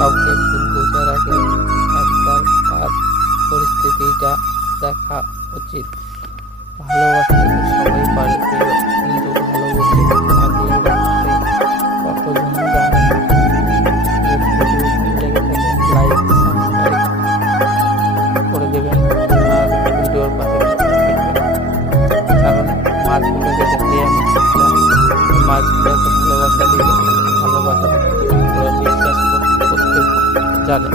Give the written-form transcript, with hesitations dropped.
কাউকে ভুল বোঝার আগে একবার তার পরিস্থিতিটা দেখা উচিত। ভালোবাসতে তো সবাই পারে প্রিয়, কিন্তু ভালোবেসে আগিয়ে রাখতে কতজন জানে? যদি ভিডিও ভালো লেগে থাকে লাইক সাবস্ক্রাইব করে দেবেন আর ভিডিওর পাশে থাকবেন, কারণ মাছগুলোকে দেখে আমি শিখলাম মাছগুলোকে ভালোবাসা দিলে ভালোবাসা ওরা বিশ্বাস করতে জানে।